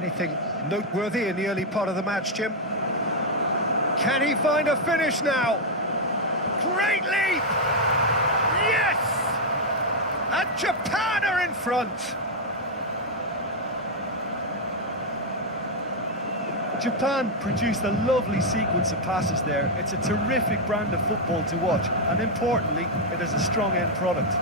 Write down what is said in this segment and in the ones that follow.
Anything noteworthy in the early part of the match, Jim? Can he find a finish now? Great leap! Yes! And Japan are in front. Japan produced a lovely sequence of passes there. It's a terrific brand of football to watch, and importantly, it is a strong end product.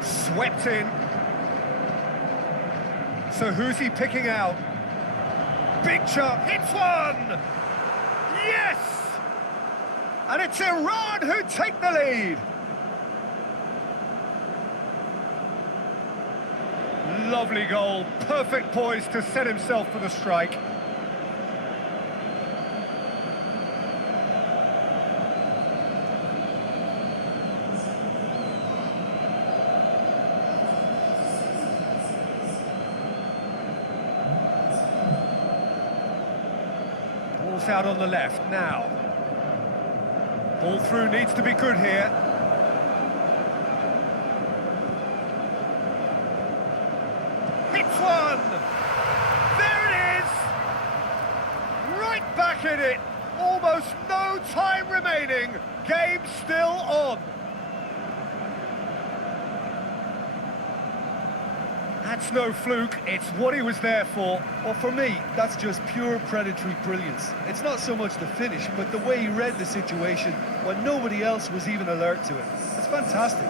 Swept in. So who's he picking out? Big shot, hits one! Yes! And it's Iran who take the lead. Lovely goal, perfect poise to set himself for the strike. Ball's out on the left now. Ball through needs to be good here. Hits one! There it is! Right back in it! Almost no time remaining. Game still on. That's no fluke, it's what he was there for. Well, for me, that's just pure predatory brilliance. It's not so much the finish, but the way he read the situation when nobody else was even alert to it. It's fantastic.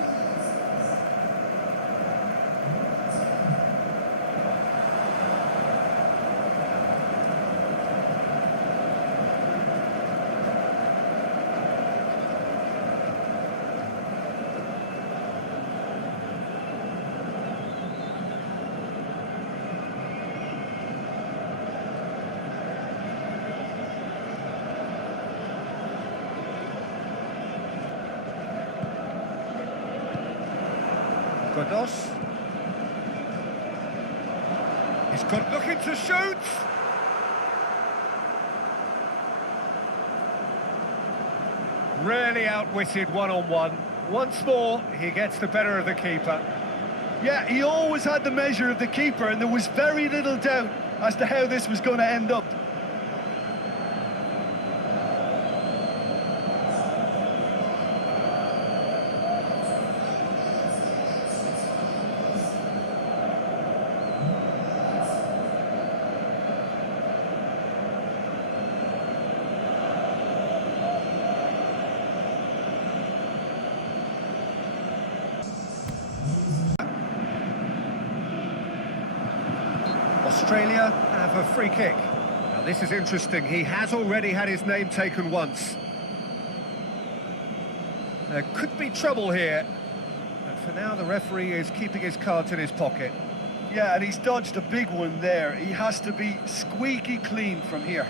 Godos. He's got looking to shoot. Really outwitted one-on-one. Once more, he gets the better of the keeper. Yeah, he always had the measure of the keeper, and there was very little doubt as to how this was going to end up. Australia have a free kick. Now this is interesting, he has already had his name taken once. There could be trouble here, but for now the referee is keeping his cards in his pocket. Yeah, and he's dodged a big one there. He has to be squeaky clean from here.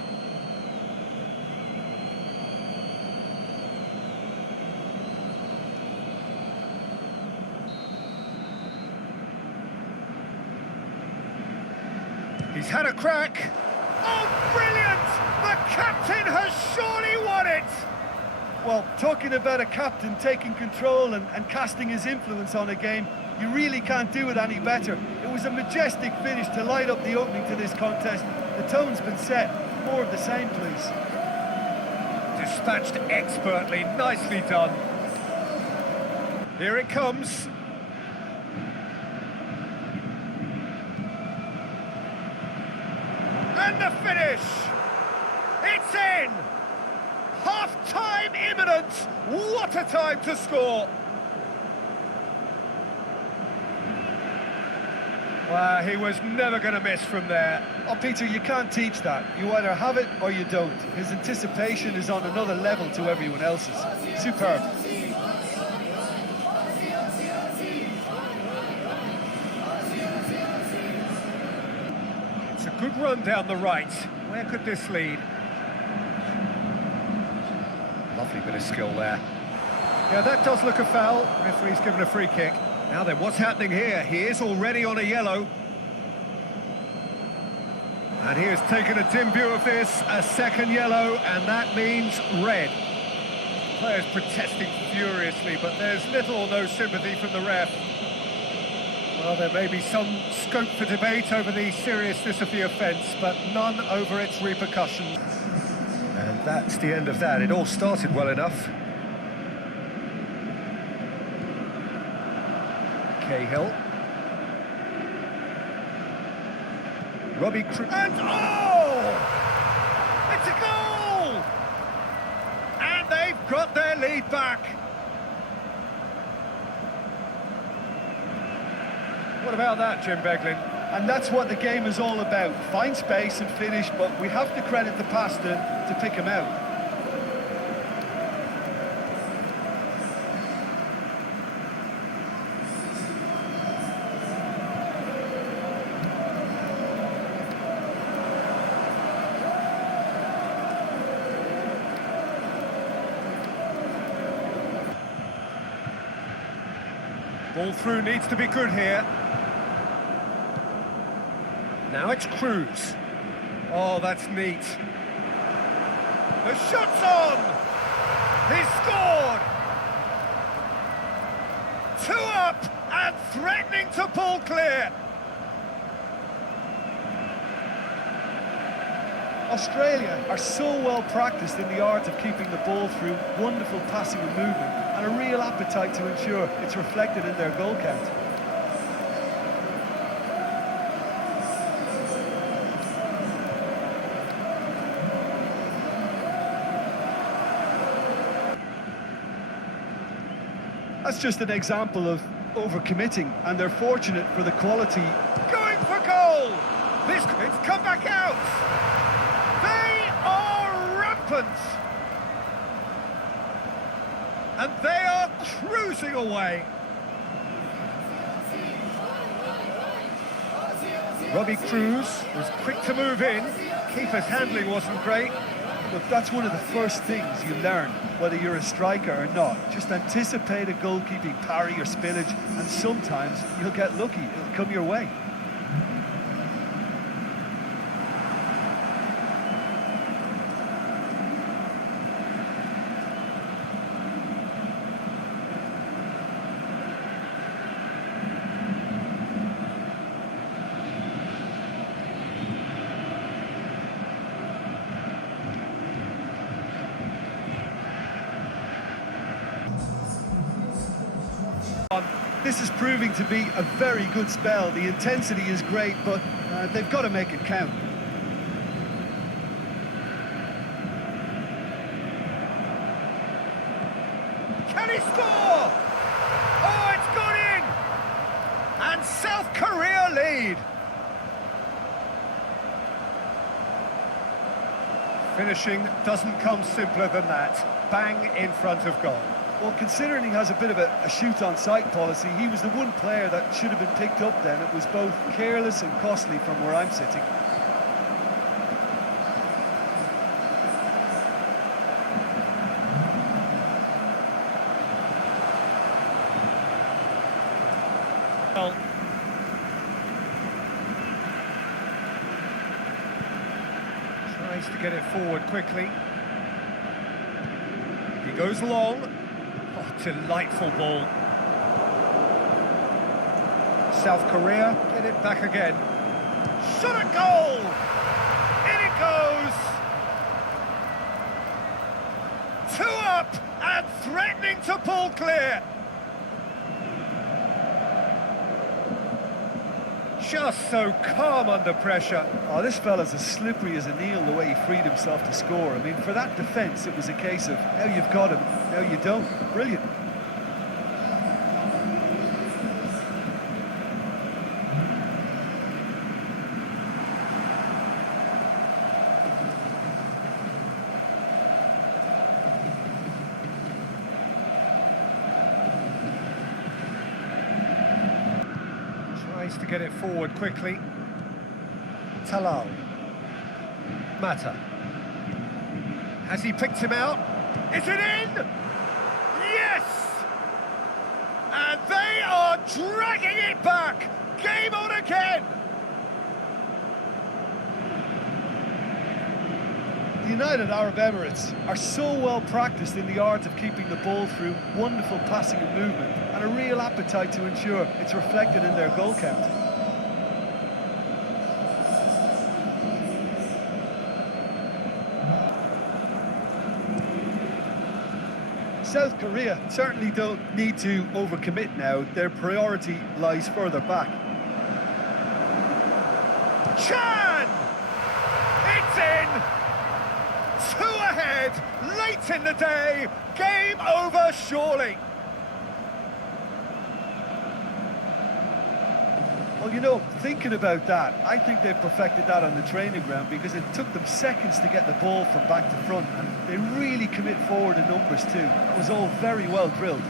He's had a crack. Oh, brilliant! The captain has surely won it! Well, talking about a captain taking control and casting his influence on a game, you really can't do it any better. It was a majestic finish to light up the opening to this contest. The tone's been set. More of the same, please. Dispatched expertly, nicely done. Here it comes. And the finish! It's in! Half-time imminent! What a time to score! Well, he was never going to miss from there. Oh, Peter, you can't teach that. You either have it or you don't. His anticipation is on another level to everyone else's. Superb. Good run down the right. Where could this lead? Lovely bit of skill there. Yeah, that does look a foul. Referee's given a free kick. Now then, what's happening here? He is already on a yellow. And he has taken a dim view of this, a second yellow, and that means red. Players protesting furiously, but there's little or no sympathy from the ref. Well, there may be some scope for debate over the seriousness of the offence, but none over its repercussions. And that's the end of that. It all started well enough. Cahill. Robbie Cruz. And oh! It's a goal! And they've got their lead back. What about that, Jim Beglin? And that's what the game is all about. Find space and finish, but we have to credit the pass to pick him out. Ball through needs to be good here. Now it's Cruz. Oh, that's neat. The shot's on! He's scored! 2 up and threatening to pull clear. Australia are so well practiced in the art of keeping the ball through, wonderful passing and movement, and a real appetite to ensure it's reflected in their goal count. That's just an example of overcommitting, and they're fortunate for the quality. Going for goal! It's come back out! They are rampant! And they are cruising away! Robbie Cruz was quick to move in. Keeper's handling wasn't great. Look, that's one of the first things you learn, whether you're a striker or not. Just anticipate a goalkeeping parry or spillage, and sometimes you'll get lucky. It'll come your way. This is proving to be a very good spell. The intensity is great, but they've got to make it count. Can he score? Oh, it's gone in! And South Korea lead. Finishing doesn't come simpler than that. Bang in front of goal. Well, considering he has a bit of a shoot-on-sight policy, he was the one player that should have been picked up then. It was both careless and costly from where I'm sitting. Well, tries to get it forward quickly. He goes long. Oh, delightful ball. South Korea get it back again. Shot at goal! In it goes! 2 up and threatening to pull clear. Just so calm under pressure. Oh, this fella's as slippery as an eel the way he freed himself to score. I mean, for that defence, it was a case of now you've got him, now you don't. Brilliant. To get it forward quickly. Talal. Mata. Has he picked him out? Is it in? Yes! And they are dragging it back! Game on again! The United Arab Emirates are so well practiced in the art of keeping the ball through wonderful passing and movement, and a real appetite to ensure it's reflected in their goal count. South Korea certainly don't need to overcommit now. Their priority lies further back. Chan! It's in! 2 ahead, late in the day, game over surely. Well, you know, thinking about that, I think they've perfected that on the training ground because it took them seconds to get the ball from back to front, and they really commit forward in numbers too. That was all very well drilled.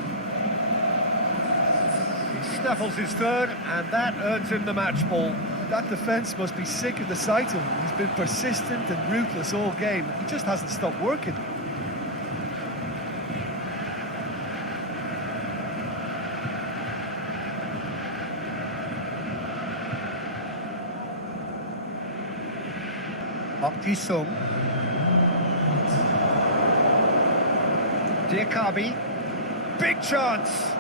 He snaffles his third, and that earns him the match ball. That defence must be sick of the sight of him. He's been persistent and ruthless all game. He just hasn't stopped working. Sung. Diakabi. Big chance.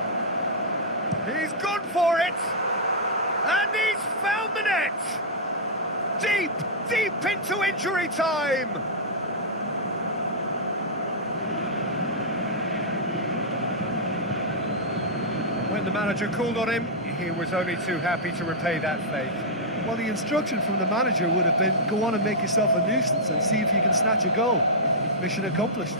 He's gone for it. And he's found the net. Deep, deep into injury time. When the manager called on him, he was only too happy to repay that faith. Well, the instruction from the manager would have been, go on and make yourself a nuisance and see if you can snatch a goal. Mission accomplished.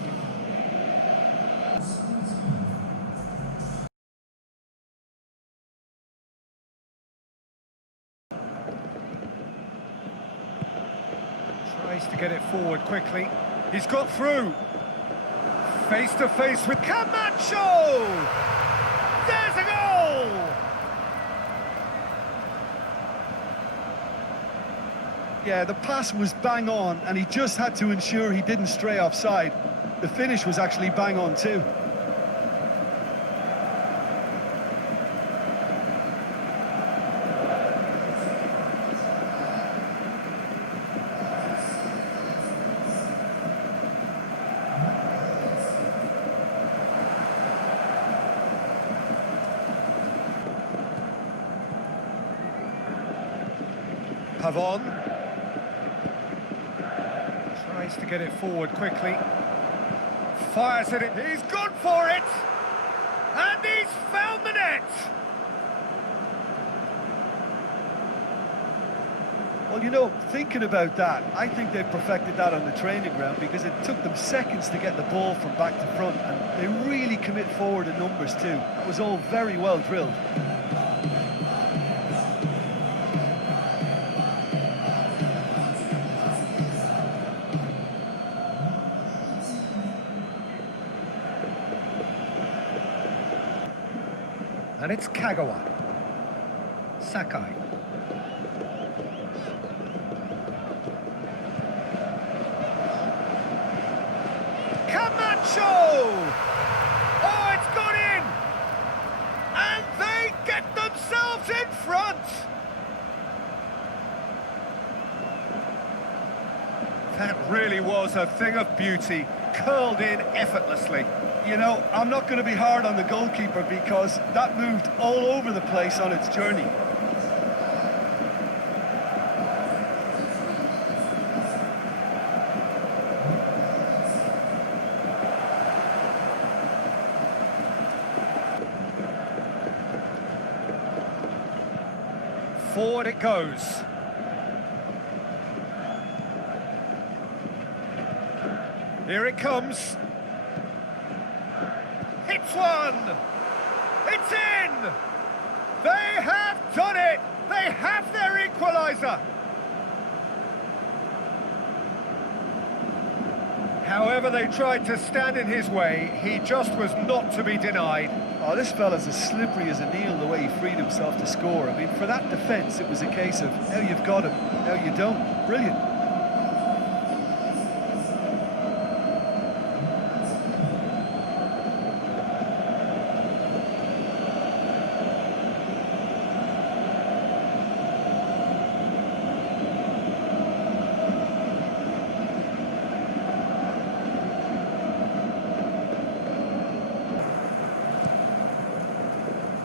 Tries to get it forward quickly. He's got through. Face to face with Camacho! There's a goal! Yeah, the pass was bang on, and he just had to ensure he didn't stray offside. The finish was actually bang on too. Pavon. Tries to get it forward quickly. Fires at it. He's gone for it! And he's found the net! Well, you know, thinking about that, I think they've perfected that on the training ground because it took them seconds to get the ball from back to front, and they really commit forward in numbers too. That was all very well drilled. And it's Kagawa. Sakai. Camacho! Oh, it's gone in! And they get themselves in front! That really was a thing of beauty, curled in effortlessly. You know, I'm not going to be hard on the goalkeeper because that moved all over the place on its journey. Forward it goes. Here it comes. Hits one! It's in! They have done it! They have their equaliser! However they tried to stand in his way, he just was not to be denied. Oh, this fella's as slippery as a needle the way he freed himself to score. I mean, for that defence, it was a case of now you've got him, now you don't. Brilliant.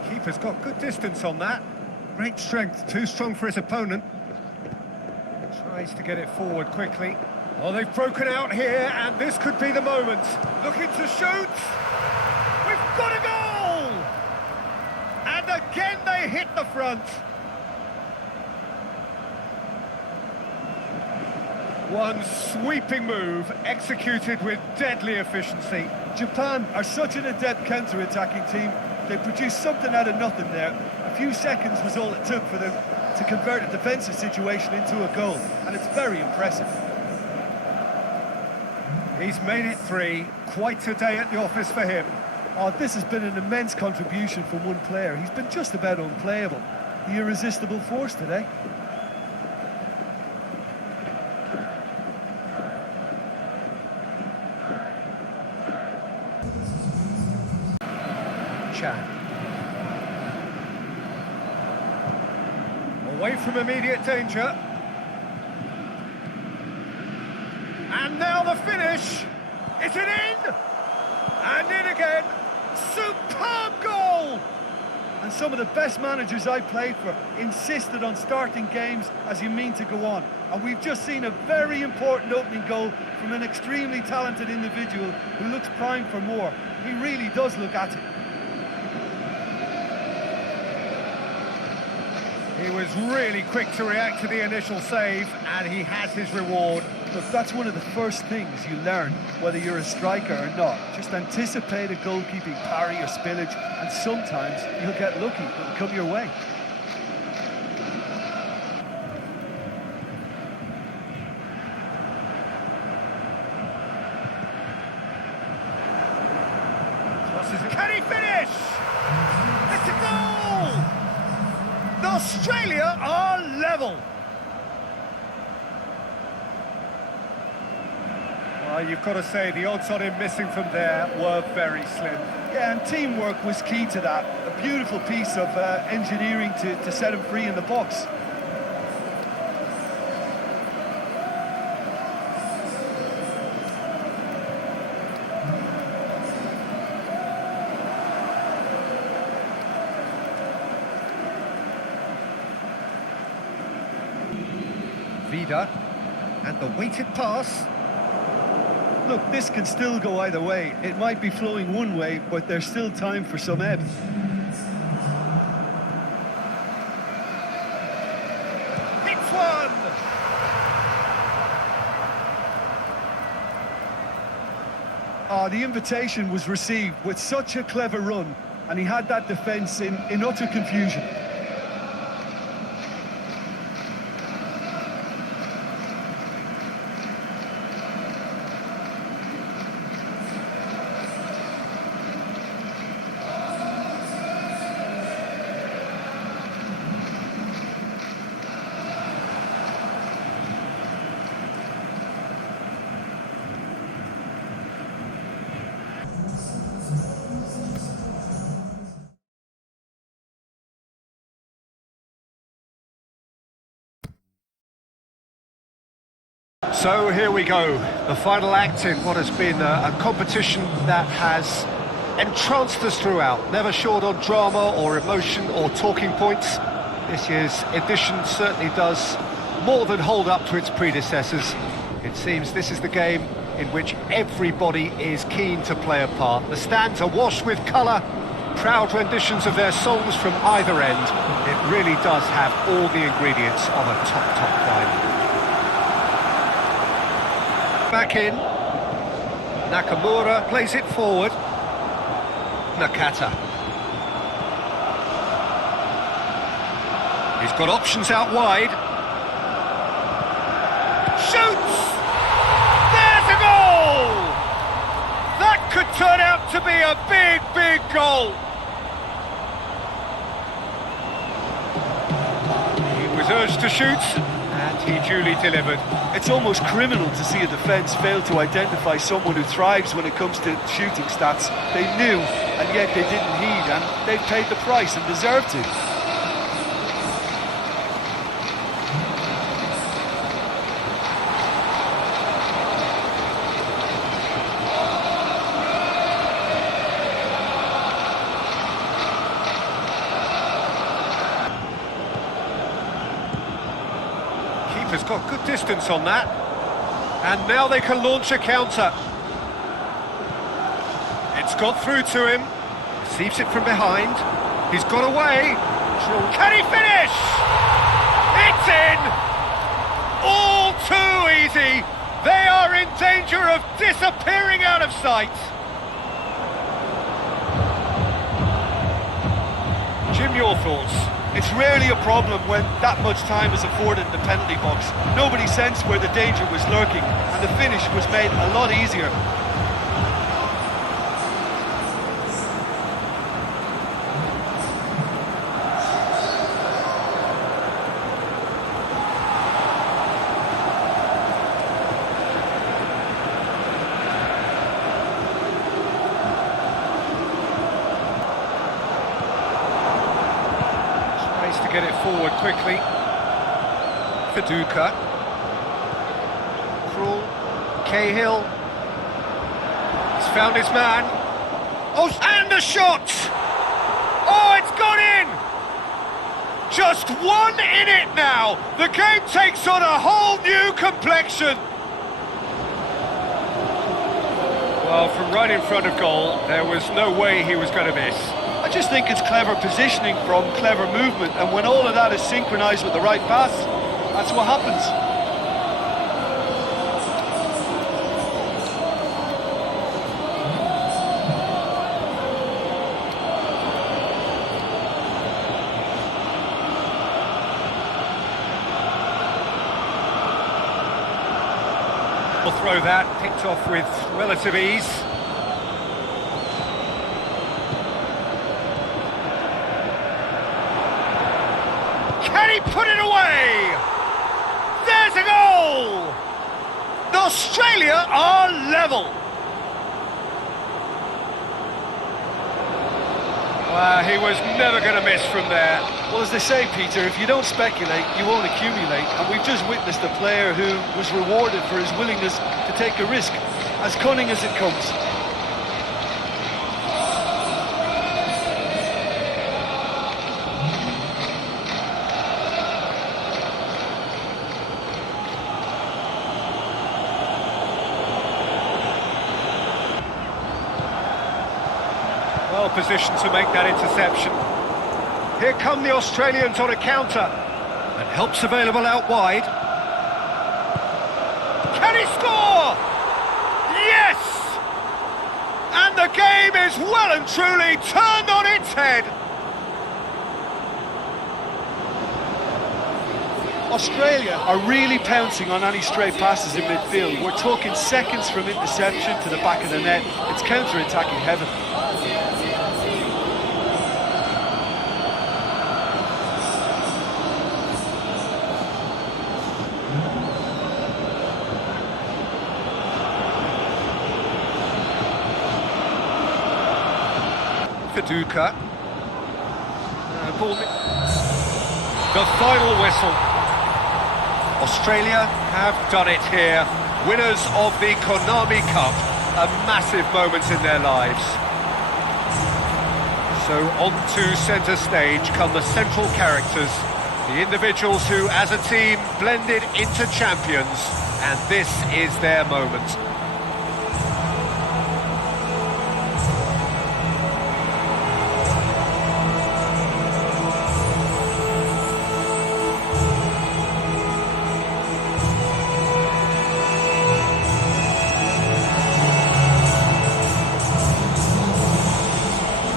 Keeper's got good distance on that. Great strength, too strong for his opponent. Tries to get it forward quickly. Oh, they've broken out here, and this could be the moment. Looking to shoot. We've got a goal! And again they hit the front. One sweeping move, executed with deadly efficiency. Japan are such an adept counter-attacking team. They produced something out of nothing there. A few seconds was all it took for them to convert a defensive situation into a goal, and it's very impressive. He's made it 3. Quite a day at the office for him. Oh, this has been an immense contribution from one player. He's been just about unplayable. The irresistible force today. Away from immediate danger. And now the finish. Is it in? And in again. Superb goal! And some of the best managers I played for insisted on starting games as you mean to go on. And we've just seen a very important opening goal from an extremely talented individual who looks primed for more. He really does look at it. He was really quick to react to the initial save, and he has his reward. Look, that's one of the first things you learn, whether you're a striker or not. Just anticipate a goalkeeping parry or spillage, and sometimes you'll get lucky. It'll come your way. Can he finish? It's a goal! Australia are level. Well, you've got to say the odds on him missing from there were very slim. Yeah, and teamwork was key to that. A beautiful piece of engineering to set him free in the box. Vida, and the weighted pass. Look, this can still go either way. It might be flowing one way, but there's still time for some ebb. Hits one! Oh, the invitation was received with such a clever run, and he had that defence in utter confusion. So here we go, the final act in what has been a competition that has entranced us throughout, never short on drama or emotion or talking points. This year's edition certainly does more than hold up to its predecessors. It seems this is the game in which everybody is keen to play a part. The stands are washed with colour, proud renditions of their songs from either end. It really does have all the ingredients of a top final. Back in. Nakamura plays it forward. Nakata. He's got options out wide. Shoots! There's a goal! could turn out to be a big, big goal. He was urged to shoot, and he duly delivered. It's almost criminal to see a defence fail to identify someone who thrives when it comes to shooting stats. They knew, and yet they didn't heed, and they've paid the price and deserve to. Keeper's got good distance on that. And now they can launch a counter. It's got through to him. Receives it from behind. He's got away. Can he finish? It's in! All too easy. They are in danger of disappearing out of sight. Jim, your thoughts? It's rarely a problem when that much time is afforded in the penalty box. Nobody sensed where the danger was lurking, and the finish was made a lot easier. To get it forward quickly. Viduka. Krul. Cahill. He's found his man. Oh, and a shot! Oh, it's gone in! Just one in it now. The game takes on a whole new complexion. Well, from right in front of goal, there was no way he was going to miss. I just think it's clever positioning from clever movement, and when all of that is synchronised with the right pass, that's what happens. We'll throw that, picked off with relative ease. Can he put it away? There's a goal! Australia are level. Well, he was never going to miss from there. Well, as they say, Peter, if you don't speculate, you won't accumulate. And we've just witnessed a player who was rewarded for his willingness to take a risk, as cunning as it comes. Well positioned to make that interception. Here come the Australians on a counter. And help's available out wide. Can he score? Yes! And the game is well and truly turned on its head. Australia are really pouncing on any stray passes in midfield. We're talking seconds from interception to the back of the net. It's counter-attacking heaven. Viduka. The final whistle. Australia have done it here. Winners of the Konami Cup. A massive moment in their lives. So on to centre stage come the central characters. The individuals who, as a team, blended into champions. And this is their moment.